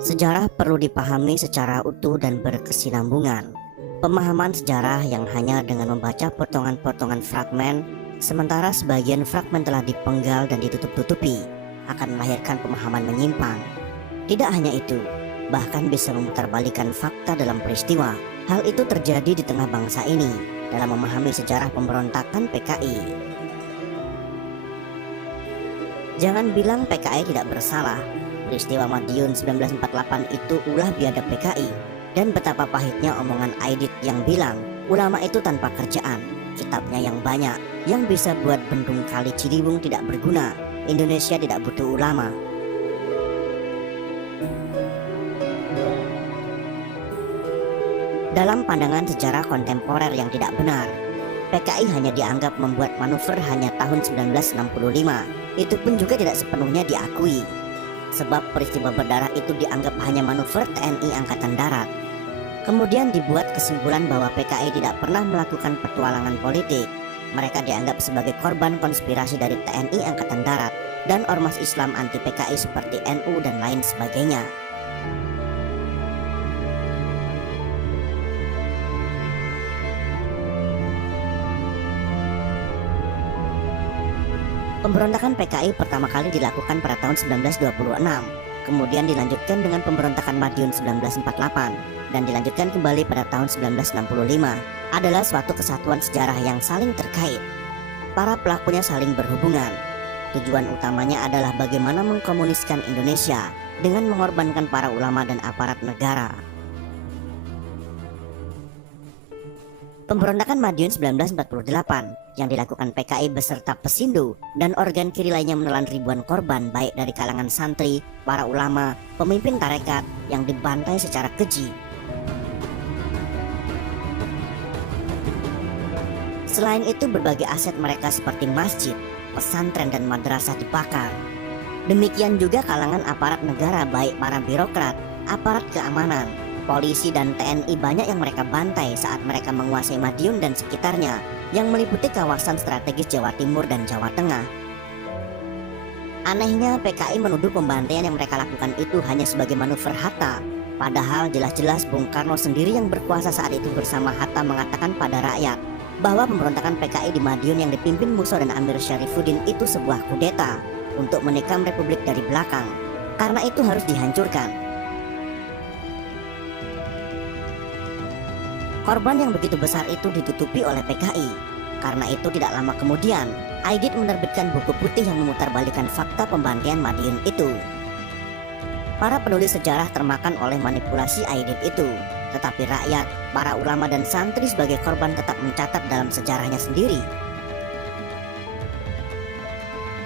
Sejarah perlu dipahami secara utuh dan berkesinambungan. Pemahaman sejarah yang hanya dengan membaca potongan-potongan fragmen, sementara sebagian fragmen telah dipenggal dan ditutup-tutupi, akan melahirkan pemahaman menyimpang. Tidak hanya itu, bahkan bisa memutarbalikkan fakta dalam peristiwa. Hal itu terjadi di tengah bangsa ini dalam memahami sejarah pemberontakan PKI. Jangan bilang PKI tidak bersalah. Peristiwa Madiun 1948 itu ulah biadab PKI. Dan betapa pahitnya omongan Aidit yang bilang ulama itu tanpa kerjaan, kitabnya yang banyak, yang bisa buat bendung kali Ciliwung tidak berguna. Indonesia tidak butuh ulama. Dalam pandangan sejarah kontemporer yang tidak benar, PKI hanya dianggap membuat manuver hanya tahun 1965. Itu pun juga tidak sepenuhnya diakui. Sebab peristiwa berdarah itu dianggap hanya manuver TNI Angkatan Darat. Kemudian dibuat kesimpulan bahwa PKI tidak pernah melakukan petualangan politik. Mereka dianggap sebagai korban konspirasi dari TNI Angkatan Darat dan ormas Islam anti PKI seperti NU dan lain sebagainya. Pemberontakan PKI pertama kali dilakukan pada tahun 1926, kemudian dilanjutkan dengan pemberontakan Madiun 1948, dan dilanjutkan kembali pada tahun 1965, adalah suatu kesatuan sejarah yang saling terkait. Para pelakunya saling berhubungan. Tujuan utamanya adalah bagaimana mengkomuniskan Indonesia dengan mengorbankan para ulama dan aparat negara. Pemberontakan Madiun 1948 yang dilakukan PKI beserta Pesindo dan organ kiri lainnya menelan ribuan korban baik dari kalangan santri, para ulama, pemimpin tarekat yang dibantai secara keji. Selain itu berbagai aset mereka seperti masjid, pesantren dan madrasah dibakar. Demikian juga kalangan aparat negara baik para birokrat, aparat keamanan, polisi dan TNI banyak yang mereka bantai saat mereka menguasai Madiun dan sekitarnya yang meliputi kawasan strategis Jawa Timur dan Jawa Tengah. Anehnya PKI menuduh pembantaian yang mereka lakukan itu hanya sebagai manuver Hatta. Padahal jelas-jelas Bung Karno sendiri yang berkuasa saat itu bersama Hatta mengatakan pada rakyat bahwa pemberontakan PKI di Madiun yang dipimpin Musa dan Amir Syarifuddin itu sebuah kudeta untuk menikam republik dari belakang. Karena itu harus dihancurkan. Korban yang begitu besar itu ditutupi oleh PKI. Karena itu tidak lama kemudian, Aidit menerbitkan buku putih yang memutarbalikkan fakta pembantaian Madiun itu. Para penulis sejarah termakan oleh manipulasi Aidit itu. Tetapi rakyat, para ulama dan santri sebagai korban tetap mencatat dalam sejarahnya sendiri.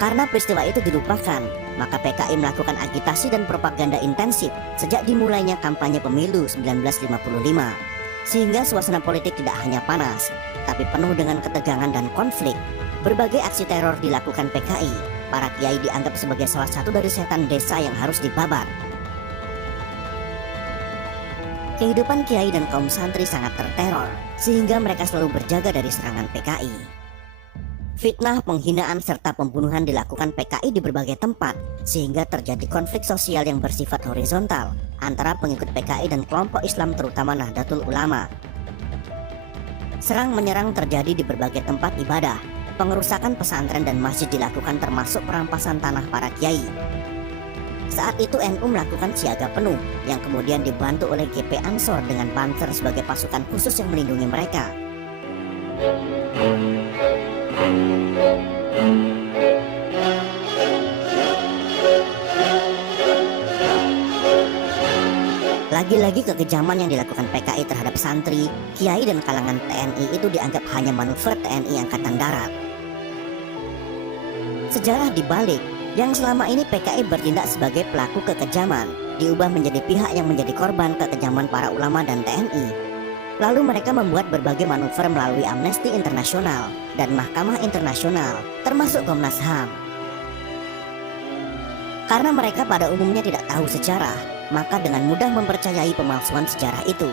Karena peristiwa itu dilupakan, maka PKI melakukan agitasi dan propaganda intensif sejak dimulainya kampanye pemilu 1955. Sehingga suasana politik tidak hanya panas, tapi penuh dengan ketegangan dan konflik. Berbagai aksi teror dilakukan PKI. Para kiai dianggap sebagai salah satu dari setan desa yang harus dibabar. Kehidupan kiai dan kaum santri sangat terteror, sehingga mereka selalu berjaga dari serangan PKI. Fitnah, penghinaan, serta pembunuhan dilakukan PKI di berbagai tempat, sehingga terjadi konflik sosial yang bersifat horizontal antara pengikut PKI dan kelompok Islam terutama Nahdlatul Ulama. Serang menyerang terjadi di berbagai tempat ibadah, pengerusakan pesantren dan masjid dilakukan termasuk perampasan tanah para kiai. Saat itu NU melakukan siaga penuh yang kemudian dibantu oleh GP Ansor dengan Banser sebagai pasukan khusus yang melindungi mereka. Lagi-lagi kekejaman yang dilakukan PKI terhadap santri, kiai dan kalangan TNI itu dianggap hanya manuver TNI Angkatan Darat. Sejarah dibalik, yang selama ini PKI bertindak sebagai pelaku kekejaman diubah menjadi pihak yang menjadi korban kekejaman para ulama dan TNI. Lalu mereka membuat berbagai manuver melalui Amnesty Internasional dan Mahkamah Internasional, termasuk Komnas HAM. Karena mereka pada umumnya tidak tahu sejarah, maka dengan mudah mempercayai pemalsuan sejarah itu.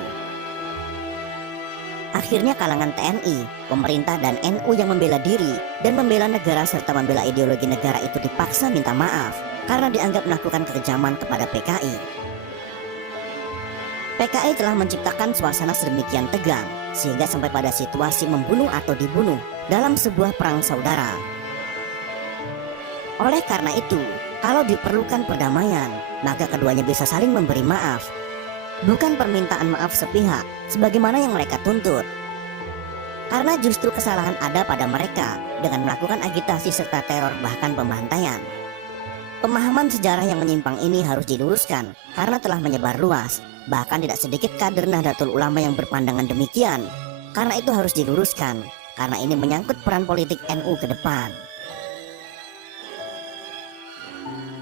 Akhirnya kalangan TNI, pemerintah dan NU yang membela diri dan membela negara serta membela ideologi negara itu dipaksa minta maaf karena dianggap melakukan kekejaman kepada PKI. PKI telah menciptakan suasana sedemikian tegang sehingga sampai pada situasi membunuh atau dibunuh dalam sebuah perang saudara. Oleh karena itu, kalau diperlukan perdamaian, maka keduanya bisa saling memberi maaf, bukan permintaan maaf sepihak sebagaimana yang mereka tuntut. Karena justru kesalahan ada pada mereka dengan melakukan agitasi serta teror bahkan pembantaian. Pemahaman sejarah yang menyimpang ini harus diluruskan karena telah menyebar luas. Bahkan tidak sedikit kader Nahdlatul Ulama yang berpandangan demikian. Karena itu harus diluruskan, karena ini menyangkut peran politik NU ke depan.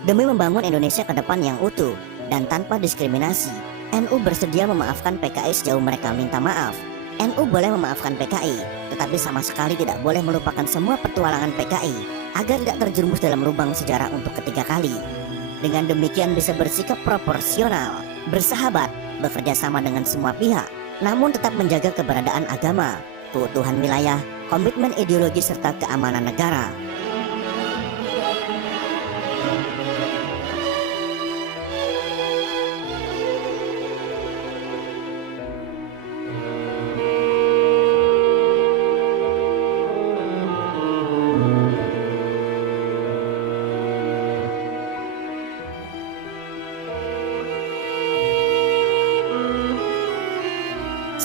Demi membangun Indonesia ke depan yang utuh dan tanpa diskriminasi, NU bersedia memaafkan PKI sejauh mereka minta maaf. NU boleh memaafkan PKI, tetapi sama sekali tidak boleh melupakan semua petualangan PKI agar tidak terjerumus dalam lubang sejarah untuk ketiga kali. Dengan demikian bisa bersikap proporsional, bersahabat, bekerja sama dengan semua pihak, namun tetap menjaga keberadaan agama, keutuhan wilayah, komitmen ideologi serta keamanan negara.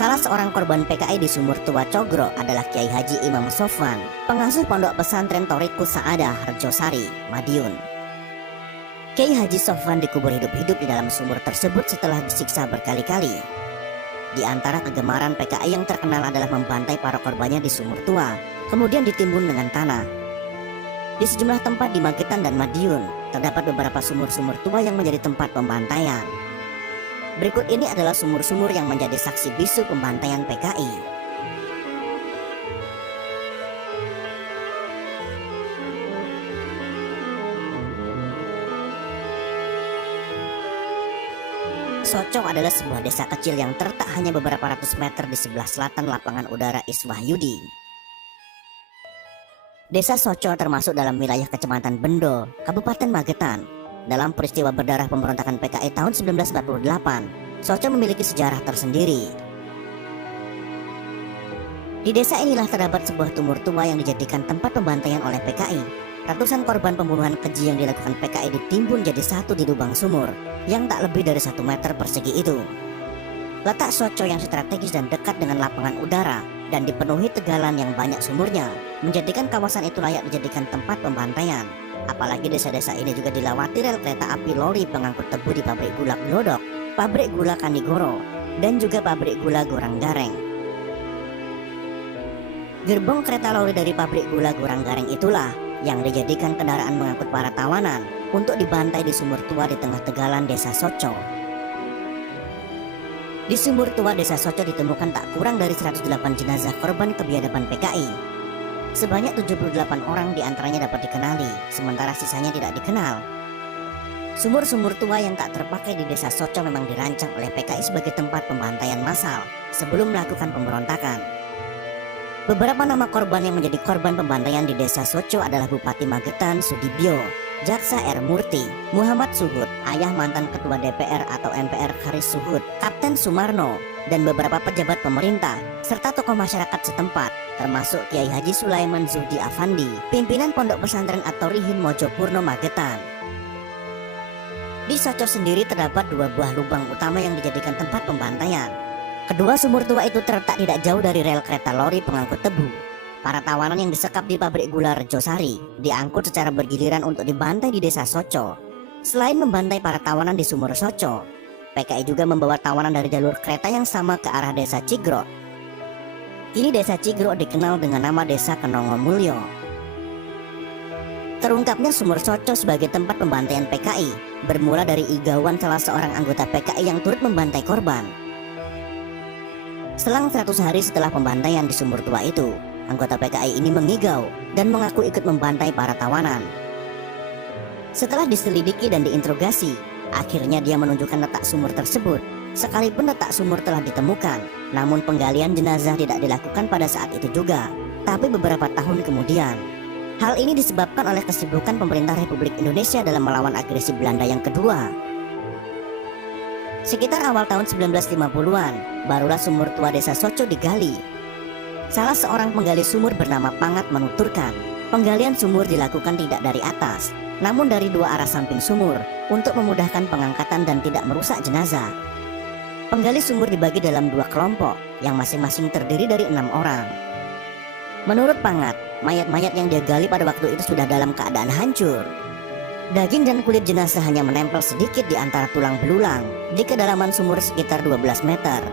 Salah seorang korban PKI di Sumur Tua Cogro adalah Kiai Haji Imam Sofwan, pengasuh pondok pesantren Thoriqus Sa'adah, Rejosari, Madiun. Kiai Haji Sofwan dikubur hidup-hidup di dalam sumur tersebut setelah disiksa berkali-kali. Di antara kegemaran PKI yang terkenal adalah membantai para korbannya di Sumur Tua, kemudian ditimbun dengan tanah. Di sejumlah tempat di Magetan dan Madiun, terdapat beberapa sumur-sumur tua yang menjadi tempat pembantaian. Berikut ini adalah sumur-sumur yang menjadi saksi bisu pembantaian PKI. Soco adalah sebuah desa kecil yang terletak hanya beberapa ratus meter di sebelah selatan lapangan udara Iswah Yudi. Desa Soco termasuk dalam wilayah Kecamatan Bendo, Kabupaten Magetan. Dalam peristiwa berdarah pemberontakan PKI tahun 1948, Soco memiliki sejarah tersendiri. Di desa inilah terdapat sebuah sumur tua yang dijadikan tempat pembantaian oleh PKI. Ratusan korban pembunuhan keji yang dilakukan PKI ditimbun jadi satu di lubang sumur yang tak lebih dari 1 meter persegi itu. Letak Soco yang strategis dan dekat dengan lapangan udara dan dipenuhi tegalan yang banyak sumurnya menjadikan kawasan itu layak dijadikan tempat pembantaian. Apalagi desa-desa ini juga dilewati rel kereta api lori pengangkut tebu di pabrik gula Glodok, pabrik gula Kanigoro, dan juga pabrik gula Goranggareng. Gerbong kereta lori dari pabrik gula Goranggareng itulah yang dijadikan kendaraan mengangkut para tawanan untuk dibantai di sumur tua di tengah tegalan desa Soco. Di sumur tua desa Soco ditemukan tak kurang dari 108 jenazah korban kebiadaban PKI. Sebanyak 78 orang diantaranya dapat dikenali, sementara sisanya tidak dikenal. Sumur-sumur tua yang tak terpakai di desa Soco memang dirancang oleh PKI sebagai tempat pembantaian massal sebelum melakukan pemberontakan. Beberapa nama korban yang menjadi korban pembantaian di desa Soco adalah Bupati Magetan Sudibyo, Jaksa R. Murti, Muhammad Suhud, ayah mantan Ketua DPR atau MPR Haris Suhud, Kapten Sumarno, dan beberapa pejabat pemerintah, serta tokoh masyarakat setempat, termasuk Kiai Haji Sulaiman Zuhdi Afandi, pimpinan Pondok Pesantren At-Thorihin Mojopurno Magetan. Di Soco sendiri terdapat 2 buah lubang utama yang dijadikan tempat pembantaian. Kedua sumur tua itu terletak tidak jauh dari rel kereta lori pengangkut tebu. Para tawanan yang disekap di pabrik gula Rejosari diangkut secara bergiliran untuk dibantai di desa Soco. Selain membantai para tawanan di sumur Soco, PKI juga membawa tawanan dari jalur kereta yang sama ke arah desa Cigro. Kini desa Cigro dikenal dengan nama desa Kenongomulyo. Terungkapnya sumur Soco sebagai tempat pembantaian PKI bermula dari igauan salah seorang anggota PKI yang turut membantai korban. Selang 100 hari setelah pembantaian di sumur tua itu, anggota PKI ini mengigau dan mengaku ikut membantai para tawanan. Setelah diselidiki dan diinterogasi, akhirnya dia menunjukkan letak sumur tersebut. Sekalipun letak sumur telah ditemukan, namun penggalian jenazah tidak dilakukan pada saat itu juga, tapi beberapa tahun kemudian. Hal ini disebabkan oleh kesibukan pemerintah Republik Indonesia dalam melawan agresi Belanda yang kedua. Sekitar awal tahun 1950-an, barulah sumur tua desa Soco digali. Salah seorang penggali sumur bernama Pangat menuturkan, penggalian sumur dilakukan tidak dari atas, namun dari dua arah samping sumur, untuk memudahkan pengangkatan dan tidak merusak jenazah. Penggali sumur dibagi dalam dua kelompok, yang masing-masing terdiri dari 6 orang. Menurut Pangat, mayat-mayat yang dia gali pada waktu itu sudah dalam keadaan hancur. Daging dan kulit jenazah hanya menempel sedikit di antara tulang belulang di kedalaman sumur sekitar 12 meter.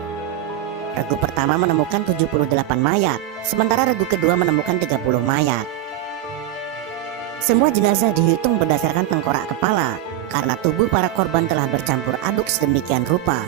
Regu pertama menemukan 78 mayat, sementara regu kedua menemukan 30 mayat. Semua jenazah dihitung berdasarkan tengkorak kepala, karena tubuh para korban telah bercampur aduk sedemikian rupa.